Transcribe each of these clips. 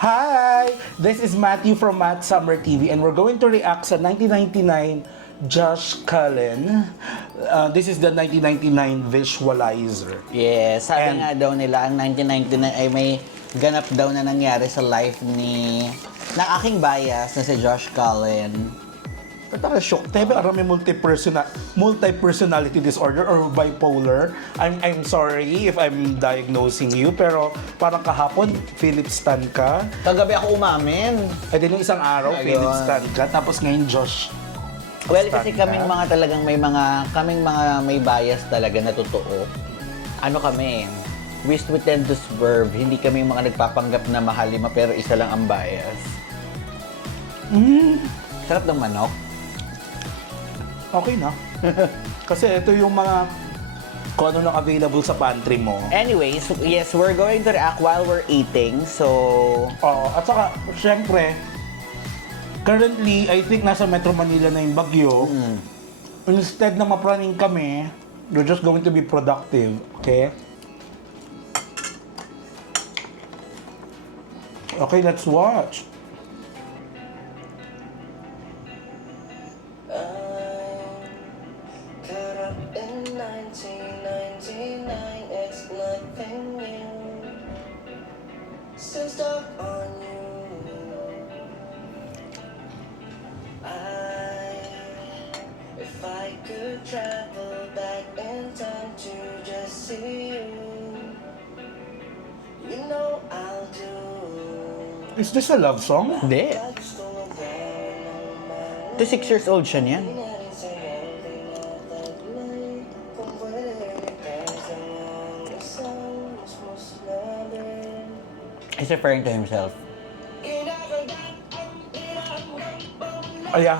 Hi! This is Matthew from Matt Summer TV and we're going to react sa 1999 Josh Cullen. This is the 1999 visualizer. Yes, sabi And- nga daw nila ang 1999 ay may ganap daw na nangyari sa life ng aking bias na si Josh Cullen. Tara, shock. Tebe, aram may multi-personality disorder or bipolar. I'm sorry if I'm diagnosing you, pero parang kahapon, Philip Stan ka. Kagabi ako umamin. Ay, din yung isang araw, Ayun. Philip Stan ka. Tapos ngayon, Josh. Well, Stan kasi ka? kaming mga talagang kaming mga may bias talaga na totoo. Ano kami, we tend to swerve. Hindi kami mga nagpapanggap na mahal lima pero isa lang ang bias. Sarap ng manok. Okay na. Kasi ito yung mga kung ano lang available sa pantry mo. Anyways, yes, we're going to react while we're eating. So, Oo. At saka, syempre, currently, I think nasa Metro Manila na yung bagyo. Instead na mapraning kami, we're just going to be productive. Okay? Okay, let's watch. Caught up in 1999, it's nothing new. Still stuck on you. If I could travel back in time to just see you, you know I'll do. Is this a love song? hindi. I just don't know where no matter. 6 years old siya niyan. He's referring to himself. Ayan.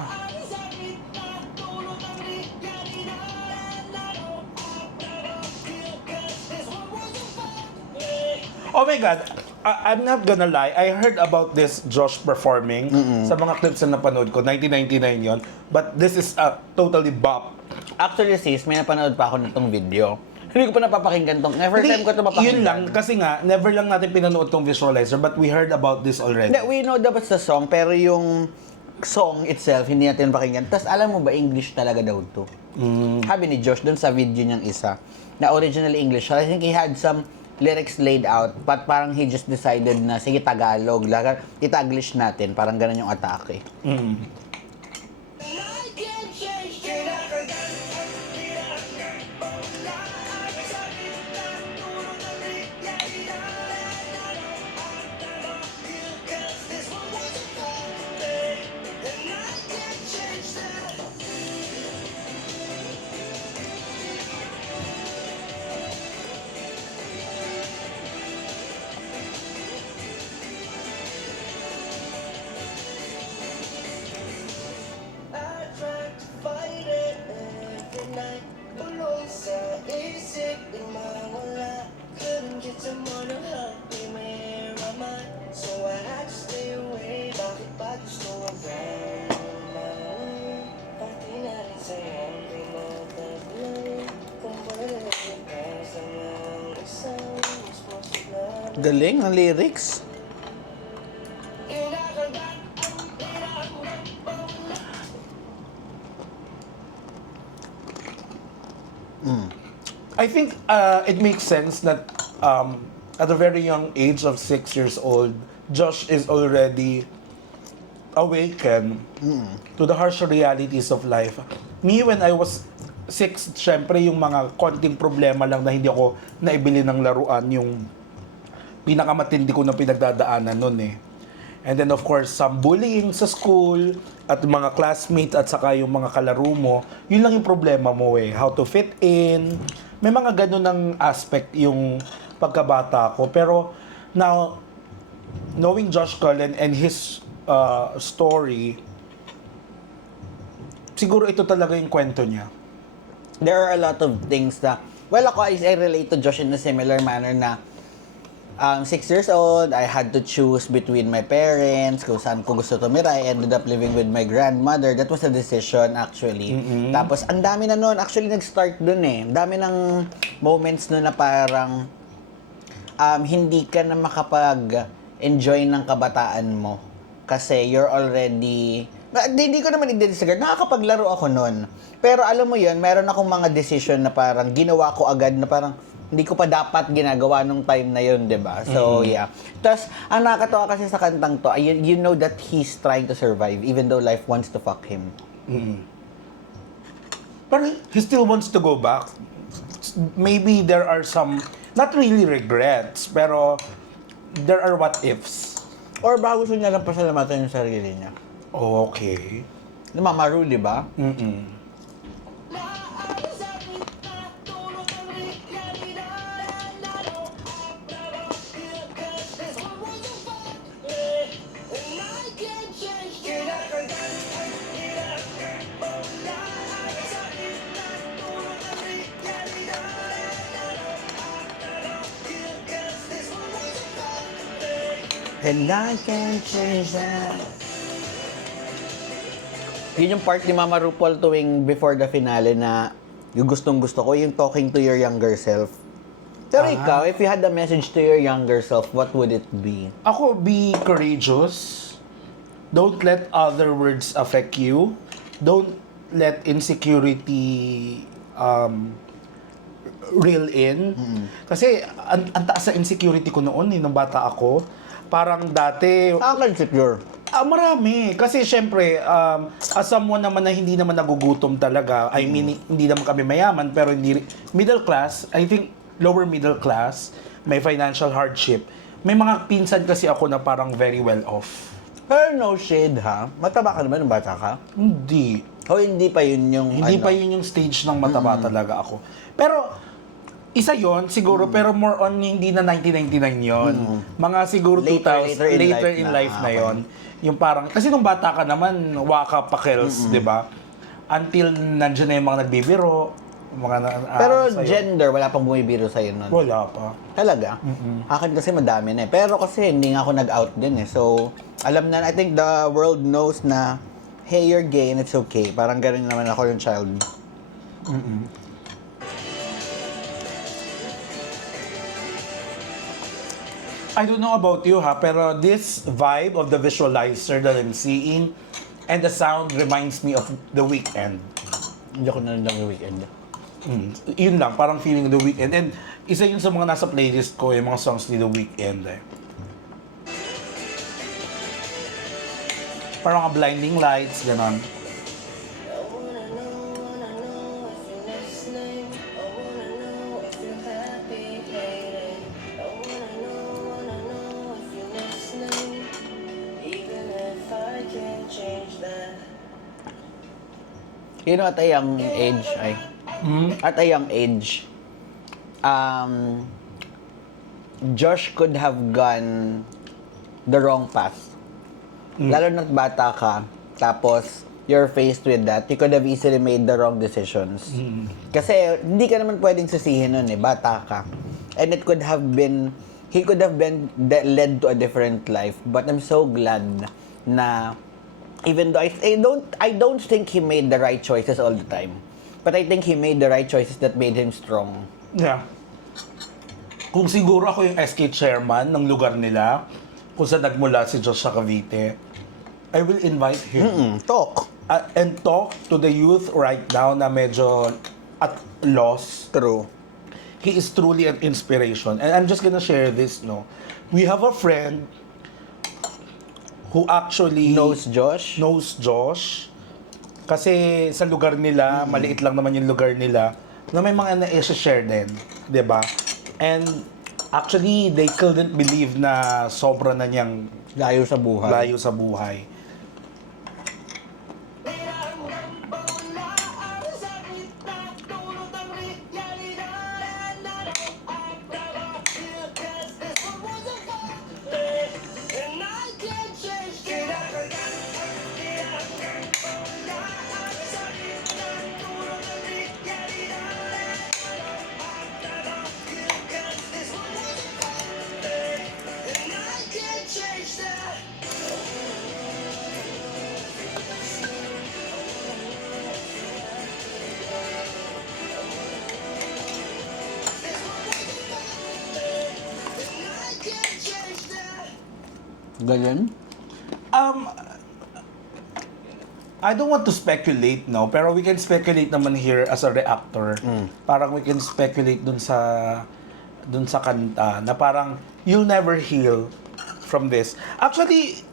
Oh my God, I'm not gonna lie. I heard about this Josh performing sa mga clips na napanood ko. 1999 yon. But this is a totally bop. Actually, sis, may napanood pa ako nitong video. Hindi ko pa napapakinggan tong. Never time ko ito mapakinggan. Yun lang, kasi nga, never lang natin pinanood tong visualizer, but we heard about this already. Hindi, we know dapat sa song, pero yung song itself, hindi natin pakinggan. Tapos alam mo ba, English talaga daw to. Sabi ni Josh dun sa video niyang isa, na original English. I think he had some lyrics laid out, but parang he just decided na, sige, Tagalog, itaglish natin. Parang ganun yung atake. I tried to fight it every night. Bulong sa isip, di mawala. Couldn't get someone to help me where am I? So I had to stay away. Bakit ba gusto around my way? Ang di natin sa'yo, di nataglay. Kung pwede ka sa mga isang mas masulabi. Galing ang lyrics. I think it makes sense that at a very young age of 6 years old, Josh is already awakened to the harsh realities of life. Me, when I was 6, syempre yung mga konting problema lang na hindi ako naibili ng laruan, yung pinakamatindi ko na pinagdadaanan nun eh. And then of course, some bullying sa school at mga classmates at saka yung mga kalaro mo, yun lang yung problema mo eh. How to fit in. May mga ganun ng aspect yung pagkabata ko. Pero now, knowing Josh Cullen and his story, siguro ito talaga yung kwento niya. There are a lot of things na, well, ako, I relate to Josh in a similar manner na 6 years old, I had to choose between my parents, kung saan ko gusto tumira. I ended up living with my grandmother. That was a decision, actually. Tapos, ang dami na noon. Actually, nag-start dun eh. Ang dami ng moments noon na parang hindi ka na makapag enjoy ng kabataan mo. Kasi you're already... Hindi ko naman i-disregard. Nakakapaglaro ako nun. Pero alam mo yun, meron akong mga decision na parang ginawa ko agad na parang hindi ko pa dapat ginagawa nung time na yun, di ba? So, yeah. Tapos, ang nakakatawa kasi sa kantang to, you know that he's trying to survive even though life wants to fuck him. Pero he still wants to go back. Maybe there are some, not really regrets, pero there are what ifs. Or baka gusto niya lang pasalamatan yung sarili niya. Okay. Namamaru, di ba? And I can't change that. Yun yung part ni Mama RuPaul tuwing before the finale na yung gustong-gusto ko, yung talking to your younger self. Pero ikaw, if you had a message to your younger self, what would it be? Ako, be courageous. Don't let other words affect you. Don't let insecurity reel in. Kasi ang taas sa insecurity ko noon, nung bata ako. Parang dati, Saan ka insecure? marami. Kasi syempre, as someone naman na hindi naman nagugutom talaga, I mean, hindi naman kami mayaman, pero hindi, middle class, I think lower middle class, may financial hardship. May mga pinsan kasi ako na parang very well off. Pero no shade ha? Mataba ka naman nung bata ka? Hindi. O hindi pa yun yung Hindi pa yun yung stage ng mataba talaga ako. Pero, isa yon siguro, pero more on hindi na 1999 yon. Mga siguro Later 2000, in later life in na. life na Okay. yon. Yung parang, kasi nung bata ka naman, waka pakels, di ba? Until nandiyan na yung mga nagbibiro, mga Pero sa'yo. gender, wala pang bumibiro sa'yo nun. Wala pa. Talaga? Akin kasi madami na eh. Pero kasi hindi nga ako nag-out din eh. So, alam na, I think the world knows na, hey, you're gay and it's okay. Parang ganun naman ako yung child. I don't know about you ha, pero this vibe of the visualizer that I'm seeing and the sound reminds me of The Weeknd. Hindi ako narinig yung weekend. Yun lang, parang feeling The Weeknd. And isa yun sa mga nasa playlist ko, yung mga songs ni The Weeknd eh. Parang mga Blinding Lights, gano'n. I wanna know if you're listening. I wanna know if you're happy, hating. I wanna know if you're listening. Even if I can't change that. You know, at a young age, at a young age, Josh could have gone the wrong path. Lalo na't bata ka, tapos you're faced with that, you could have easily made the wrong decisions. Kasi hindi ka naman pwedeng sisihin nun eh, bata ka. And it could have been, he could have been led to a different life. But I'm so glad na even though I don't think he made the right choices all the time. But I think he made the right choices that made him strong. Yeah. Kung siguro ako yung SK chairman ng lugar nila, kung saan nagmula si Josh sa Cavite, I will invite him. Talk. And talk to the youth right now na medyo at loss. True. He is truly an inspiration. And I'm just gonna share this, no? We have a friend who actually Knows Josh? knows Josh. Kasi sa lugar nila, maliit lang naman yung lugar nila, na may mga na-share din, 'di ba? And actually, they couldn't believe na sobra na niyang Layo sa buhay. layo sa buhay. Ganyan? Um, I don't want to speculate, no, pero we can speculate naman here as a reactor. Parang we can speculate dun sa kanta na parang you'll never heal from this. Actually,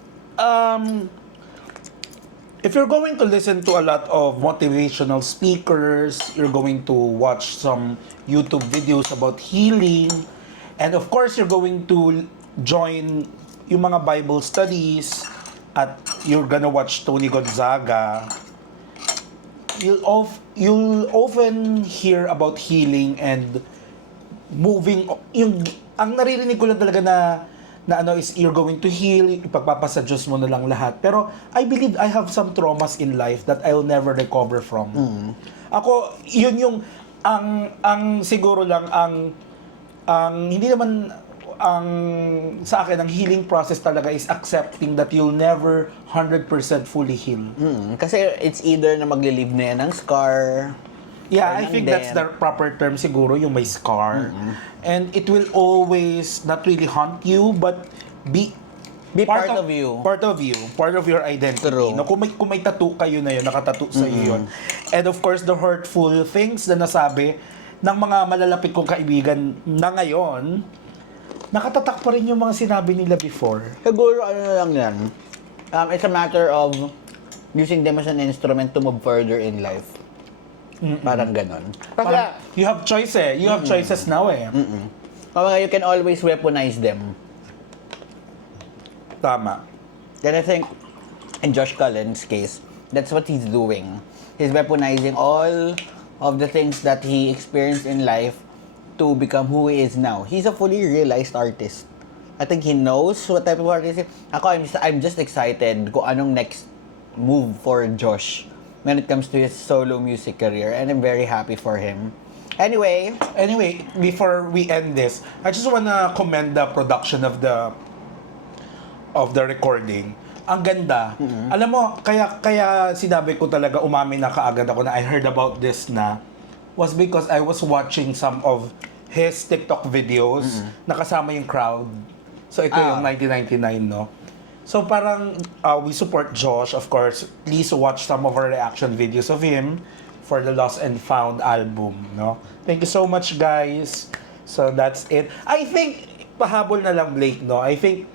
if you're going to listen to a lot of motivational speakers, you're going to watch some YouTube videos about healing, and of course, you're going to join yung mga Bible studies, at you're gonna watch Tony Gonzaga, you'll often hear about healing and moving. Ang naririnig ko lang talaga na ano is you're going to heal, ipagpapasa Diyos mo na lang lahat. Pero I believe I have some traumas in life that I'll never recover from. Ako, yun yung ang siguro lang ang hindi naman ang sa akin ang healing process talaga is accepting that you'll never 100% fully heal. Kasi it's either na maglilive na yan ng scar. Yeah, or I ng think that's the dent. proper term siguro, yung may scar. And it will always not really haunt you, but be Part of you. Part of you. Part of your identity. True. No, kung may tattoo kayo na yun, nakatattoo sa iyo yun. And of course, the hurtful things na nasabi ng mga malalapit kong kaibigan na ngayon, nakatatak pa rin yung mga sinabi nila before. Siguro ano na lang yan. It's a matter of using them as an instrument to move further in life. Parang ganon. Parang, you have choice eh. You have choices now eh. Kaya you can always weaponize them. Tama. And I think in Josh Cullen's case, that's what he's doing. He's weaponizing all of the things that he experienced in life to become who he is now. He's a fully realized artist. I think he knows what type of artist he is. Ako, I'm just excited kung anong next move for Josh when it comes to his solo music career, and I'm very happy for him. Anyway, Before we end this, I just wanna commend the production of the recording. Ang ganda. Alam mo, kaya sinabi ko talaga, umamin na kaagad ako na I heard about this na was because I was watching some of his TikTok videos na kasama yung crowd. So ito yung 1999, no? So parang we support Josh, of course. Please watch some of our reaction videos of him for the Lost and Found album, no? Thank you so much, guys. So that's it. I think pahabol na lang, Blake, no? I think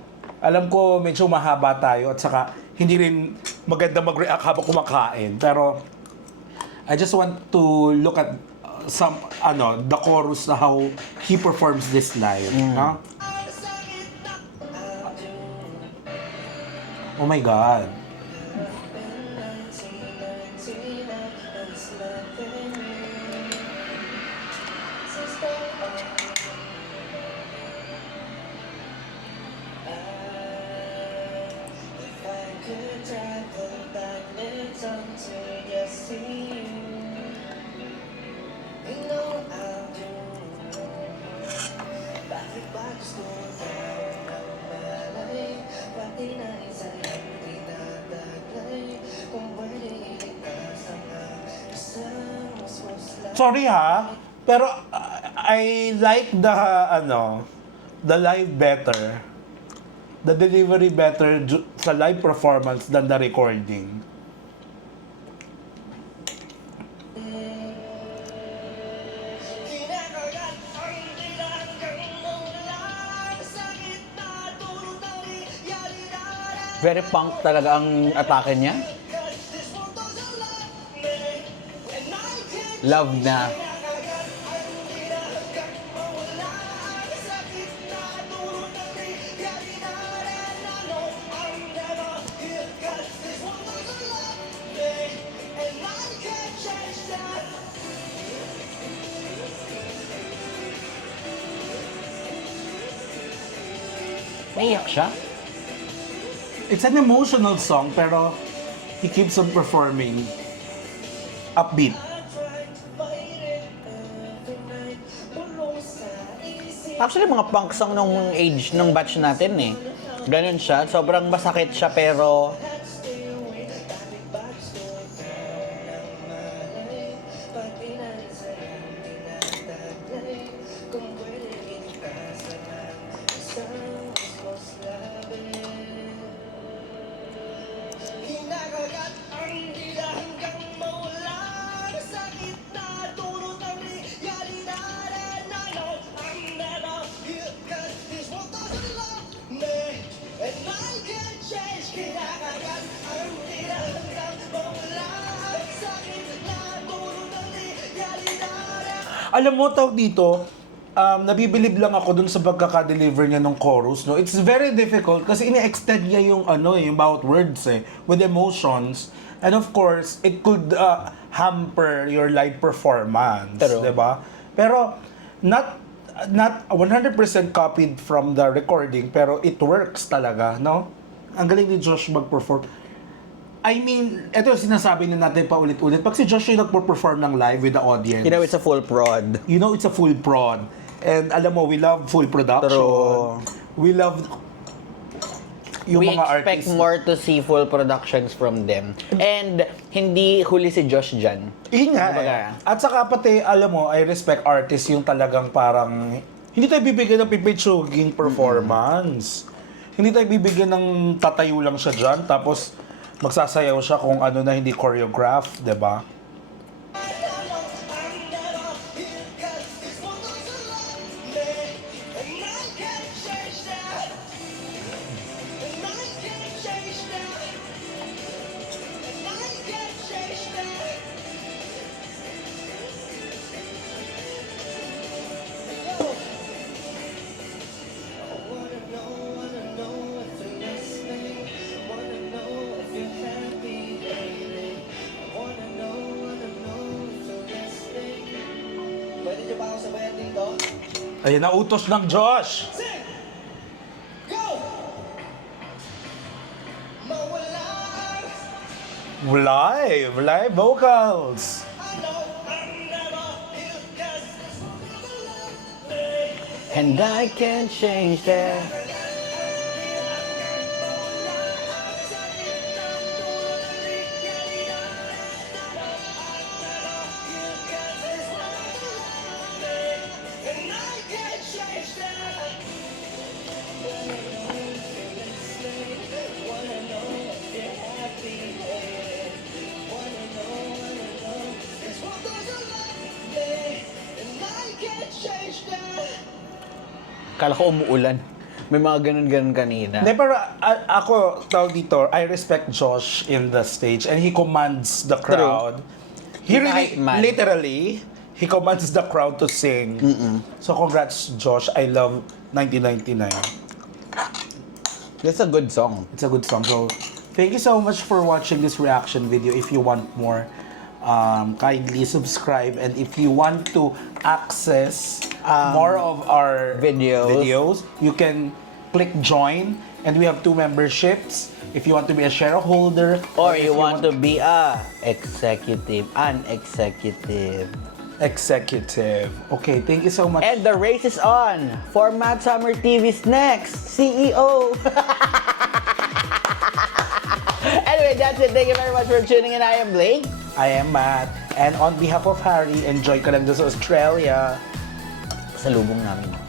alam ko medyo mahaba tayo at saka hindi rin maganda mag-react habang kumakain. Pero I just want to look at the chorus na how he performs this live, no? Oh my God. Sorry ha, pero I like the live better. The delivery better sa live performance than the recording. very punk talaga ang atake niya. Love na. Naiyak siya. It's an emotional song pero he keeps on performing upbeat. Actually, mga punk song nung age, nung batch natin eh. Ganun siya. Sobrang masakit siya pero And I can't change, kinakagat ang tira hanggang mawala ang sakit na puro ng realidad. Alam mo, tawag dito, nabibilib lang ako dun sa pagkaka-deliver niya ng chorus, no? It's very difficult kasi ini-extend niya yung yung bawat words with emotions. And of course, it could hamper your live performance, True. 'di ba? Pero not 100% copied from the recording, pero it works talaga, no? Ang galing ni Josh mag-perform. I mean, ito yung sinasabi na natin paulit-ulit. Pag si Josh yung nagpo-perform ng live with the audience, You know, it's a full prod. it's a full prod. And alam mo, we love full production. True. We love yung We mga expect artists. more to see full productions from them. And hindi huli si Josh dyan. Yun nga Kumbaga. At saka pati, alam mo, I respect artists yung talagang parang, hindi tayo bibigyan ng pipitsuging performance. Hindi tayo bibigyan ng tatayo lang siya dyan, tapos magsasayaw siya kung ano na hindi choreograph, 'di ba? Pwede niyo pa ako sabayan dito? Ayun, nautos ng Josh! Sing! Go! Mawala ang Live vocals! I know I'm never here 'cause it's And I can't change that. and I can't change that. Wanna know if you're happy, babe. Wanna know, it's what goes along, babe. And I can't change that. Kala ko umuulan. May mga ganun-ganun kanina. Hindi, pero ako, tawag dito, I respect Josh in the stage and he commands the crowd. He He's a really, hype man. literally, he commands the crowd to sing. So congrats, Josh. I love 1999. That's a good song. It's a good song. So, thank you so much for watching this reaction video. If you want more, kindly subscribe. And if you want to access more of our videos. you can click join. And we have 2 memberships. If you want to be a shareholder, Or if you want to be an executive. executive. Okay, thank you so much. And the race is on for Matt Summer TV's next CEO. Anyway, that's it. Thank you very much for tuning in. I am Blake. I am Matt. And on behalf of Harry, enjoy ka lang doon sa Australia. Sa lubong namin.